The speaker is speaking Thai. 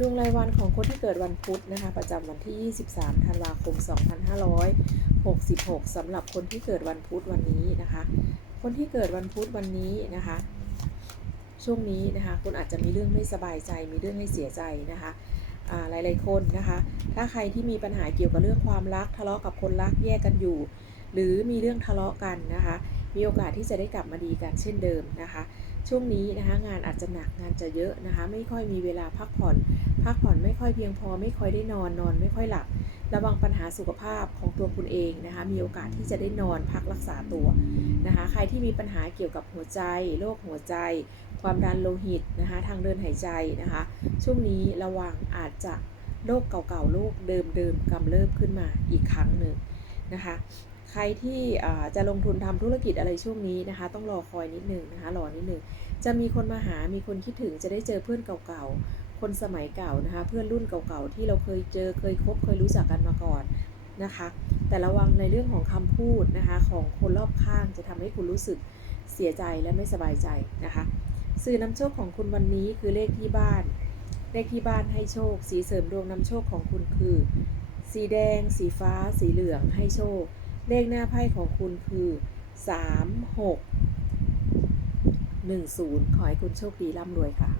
ดวงรายวันของคนที่เกิดวันพุธนะคะ ประจำวันที่ 23 ธันวาคม 2566สำหรับคนที่เกิดวันพุธวันนี้นะคะ คนที่เกิดวันพุธวันนี้นะคะ ช่วงนี้นะคะคุณอาจจะมีเรื่องไม่สบายใจ มีเรื่องให้เสียใจนะคะอ่าหลายๆคนนะคะ ถ้าใครที่มีปัญหาเกี่ยวกับเรื่องความรักทะเลาะกับคนรักแยกกันอยู่ หรือมีเรื่องทะเลาะกันนะคะ มีโอกาสที่จะได้กลับมาดีกันเช่นเดิมนะคะ ช่วงนี้นะคะงานอาจจะหนักงานจะเยอะนะคะ ไม่ค่อยมีเวลาพักผ่อน พักผ่อนไม่ค่อยเพียงพอ ไม่ค่อยได้นอนนอน ไม่ค่อยหลับ ระวังปัญหาสุขภาพของตัวคุณเองนะคะ มีโอกาสที่จะได้นอนพักรักษาตัวนะคะ ใครที่มีปัญหาเกี่ยวกับหัวใจโรคหัวใจ ความดันโลหิตนะคะ ทางเดินหายใจนะคะ ช่วงนี้ระวังอาจจะโรคเก่าๆโรคเดิมๆกำเริบขึ้นมาอีกครั้งหนึ่งนะคะ ใครที่จะลงทุนทำธุรกิจอะไรช่วงนี้นะคะ ต้องรอคอยนิดหนึ่งนะคะรอนิดหนึ่งจะมีคนมาหามีคนคิดถึงจะได้เจอเพื่อนเก่าๆ คนสมัยเก่านะคะ เพื่อนรุ่นเก่าๆที่เราเคยเจอเคยคบเคยรู้จักกันมาก่อนนะคะ แต่ระวังในเรื่องของคำพูดนะคะของคนรอบข้างจะทำให้คุณรู้สึกเสียใจและไม่สบายใจนะคะ สื่อนำโชคของคุณวันนี้คือเลขที่บ้าน เลขที่บ้านให้โชค สีเสริมดวงนำโชคของคุณคือ สีแดง สีฟ้า สีเหลืองให้โชค เลขหน้าไพ่ของคุณคือ3 6 1 0 ขอให้คุณโชคดีร่ำรวยค่ะ